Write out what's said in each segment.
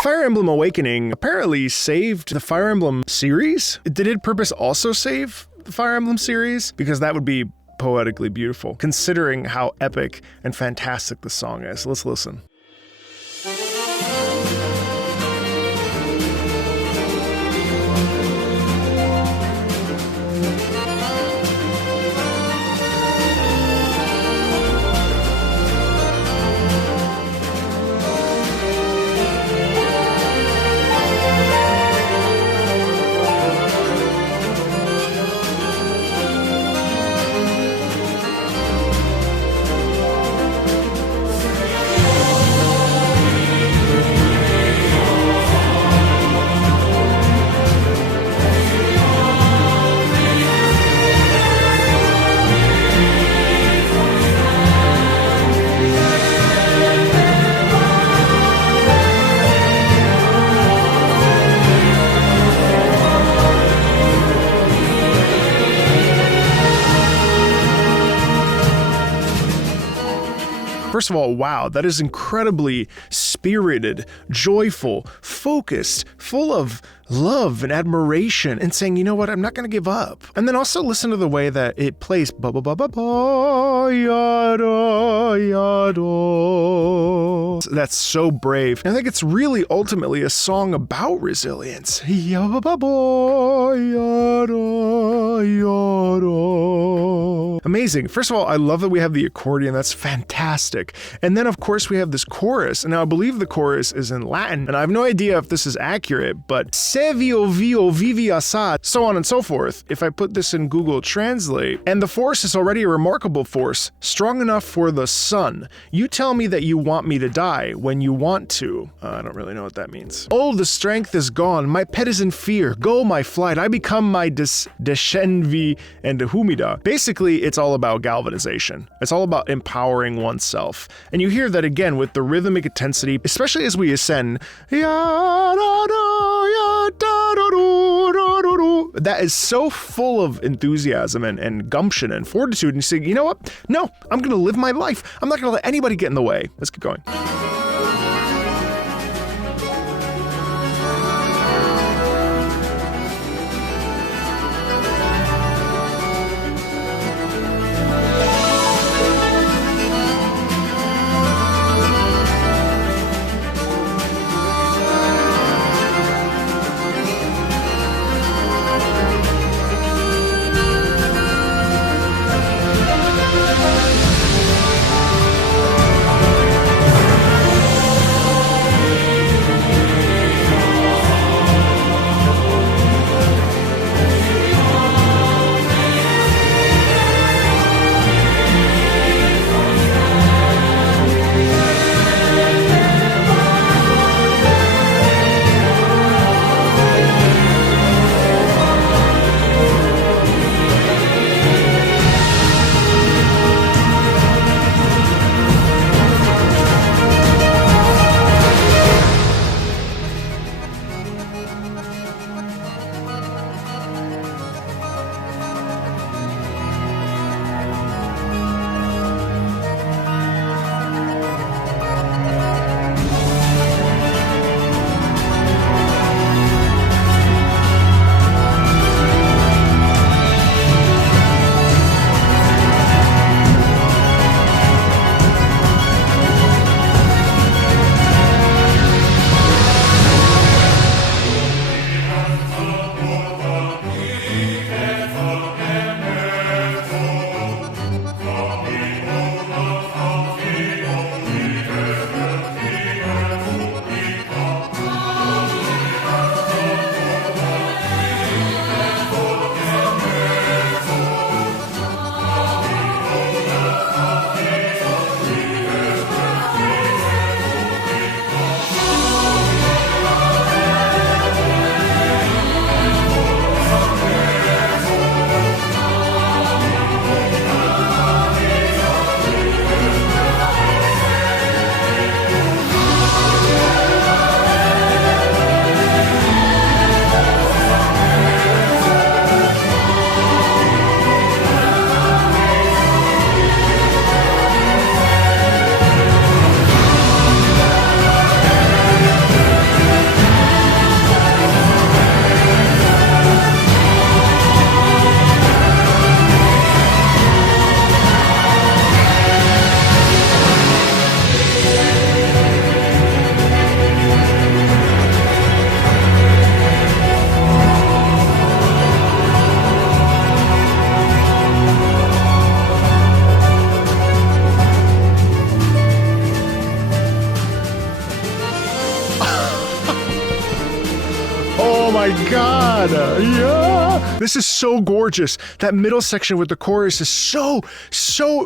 Fire Emblem Awakening apparently saved the Fire Emblem series. Did Purpose also save the Fire Emblem series? Because that would be poetically beautiful, considering how epic and fantastic the song is. Let's listen. First of all, wow, that is incredibly spirited, joyful, focused, full of love and admiration, and saying, you know what, I'm not going to give up. And then also listen to the way that it plays. Ba ba ba ba ba yada yada. That's so brave. And I think it's really ultimately a song about resilience. Yada yada yada. Amazing. First of all, I love that we have the accordion. That's fantastic. And then, of course, we have this chorus. And now I believe the chorus is in Latin, and I have no idea if this is accurate, but se vio vivi assad, so on and so forth. If I put this in Google Translate, and the force is already a remarkable force, strong enough for the sun. You tell me that you want me to die when you want to. I don't really know what that means. Oh, the strength is gone. My pet is in fear. Go, my flight. I become my deshenvi and humida. Basically, it's all about galvanization. It's all about empowering oneself. And you hear that again with the rhythmic intensity, especially as we ascend. That is so full of enthusiasm and gumption and fortitude. And you say, you know what? No, I'm going to live my life. I'm not going to let anybody get in the way. Let's get going. my God. Yeah. This is so gorgeous. That middle section with the chorus is so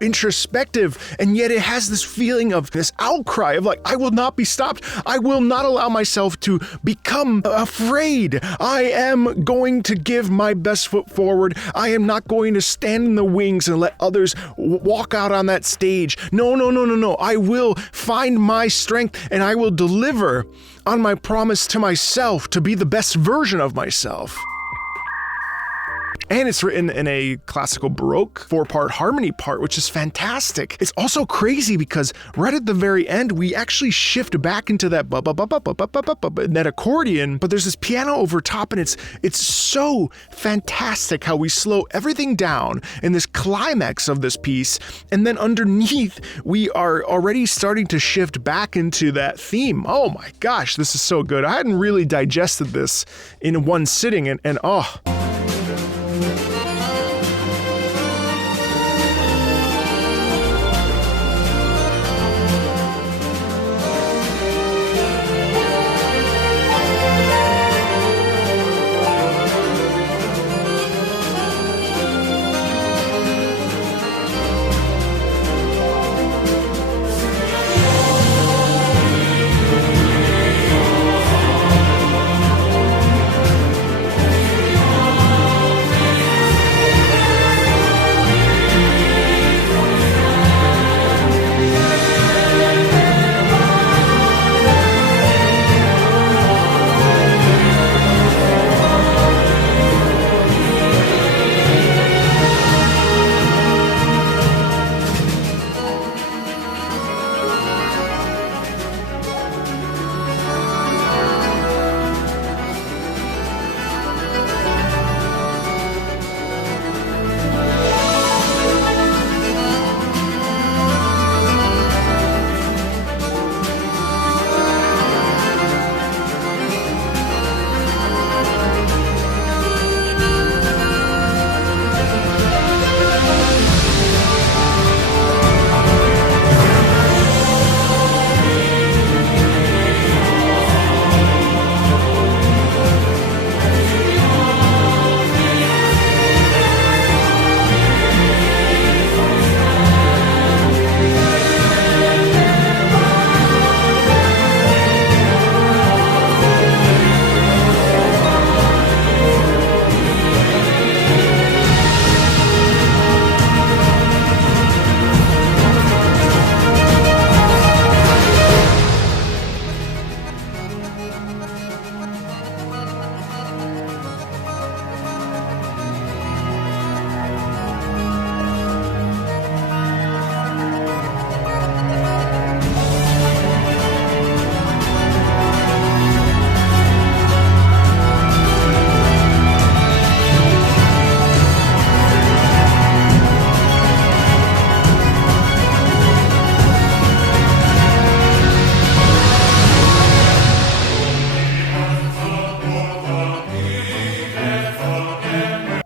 introspective, and yet it has this feeling of this outcry of like, I will not be stopped. I will not allow myself to become afraid. I am going to give my best foot forward. I am not going to stand in the wings and let others walk out on that stage. No. I will find my strength, and I will deliver on my promise to myself to be the best version of myself. And it's written in a classical Baroque 4-part harmony part, which is fantastic. It's also crazy because right at the very end, we actually shift back into that that accordion, but there's this piano over top, and it's so fantastic how we slow everything down in this climax of this piece, and then underneath, we are already starting to shift back into that theme. Oh my gosh, this is so good. I hadn't really digested this in one sitting, and oh.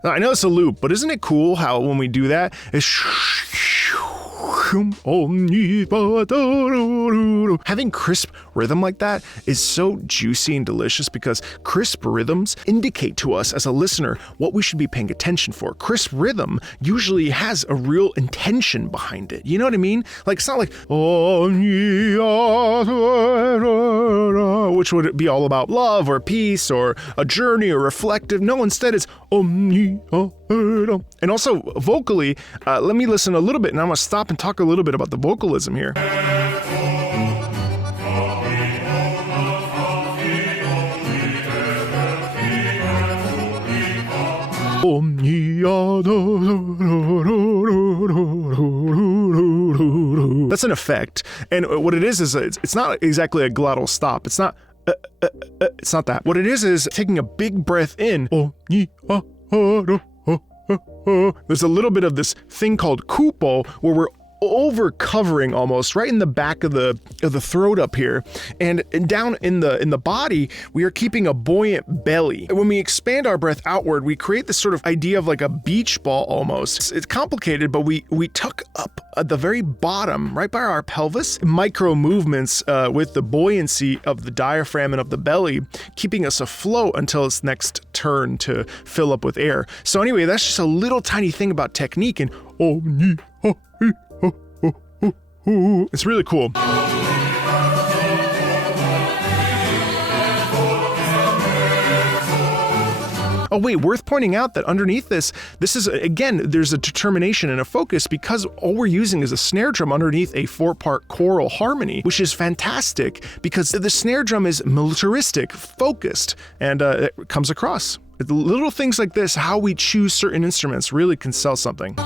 Now, I know it's a loop, but isn't it cool how when we do that, it's having crisp rhythm like that is so juicy and delicious because crisp rhythms indicate to us as a listener what we should be paying attention for. Crisp rhythm usually has a real intention behind it. You know what I mean? Like, it's not like, which would be all about love or peace or a journey or reflective. No, instead it's and also vocally, let me listen a little bit and I'm gonna stop and talk a little bit about the vocalism here. That's an effect, and what it is it's not exactly a glottal stop. It's not that. What it is taking a big breath in. There's a little bit of this thing called kupo where we're over covering almost right in the back of the throat up here, and down in the body, we are keeping a buoyant belly. And when we expand our breath outward, we create this sort of idea of like a beach ball almost. It's complicated, but we tuck up at the very bottom, right by our pelvis, micro movements with the buoyancy of the diaphragm and of the belly, keeping us afloat until its next turn to fill up with air. So anyway, that's just a little tiny thing about technique, and it's really cool. Oh wait, worth pointing out that underneath this is, again, there's a determination and a focus because all we're using is a snare drum underneath a 4-part choral harmony, which is fantastic because the snare drum is militaristic, focused, and it comes across. Little things like this, how we choose certain instruments, really can sell something.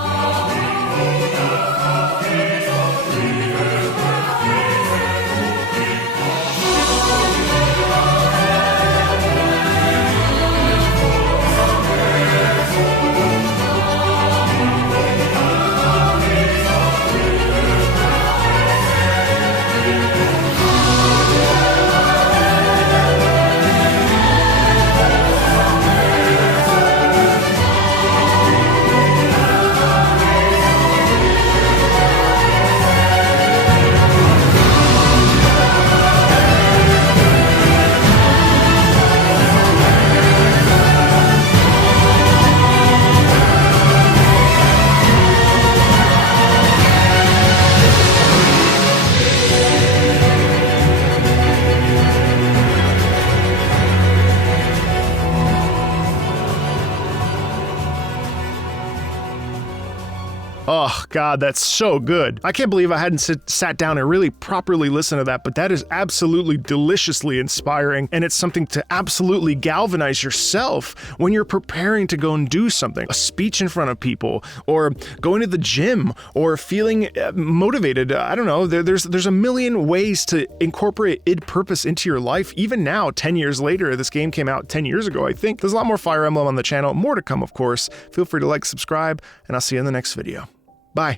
Oh, God, that's so good. I can't believe I hadn't sat down and really properly listened to that, but that is absolutely deliciously inspiring, and it's something to absolutely galvanize yourself when you're preparing to go and do something. A speech in front of people, or going to the gym, or feeling motivated. I don't know, there's a million ways to incorporate id purpose into your life, even now, 10 years later. This game came out 10 years ago, I think. There's a lot more Fire Emblem on the channel, more to come, of course. Feel free to like, subscribe, and I'll see you in the next video. Bye.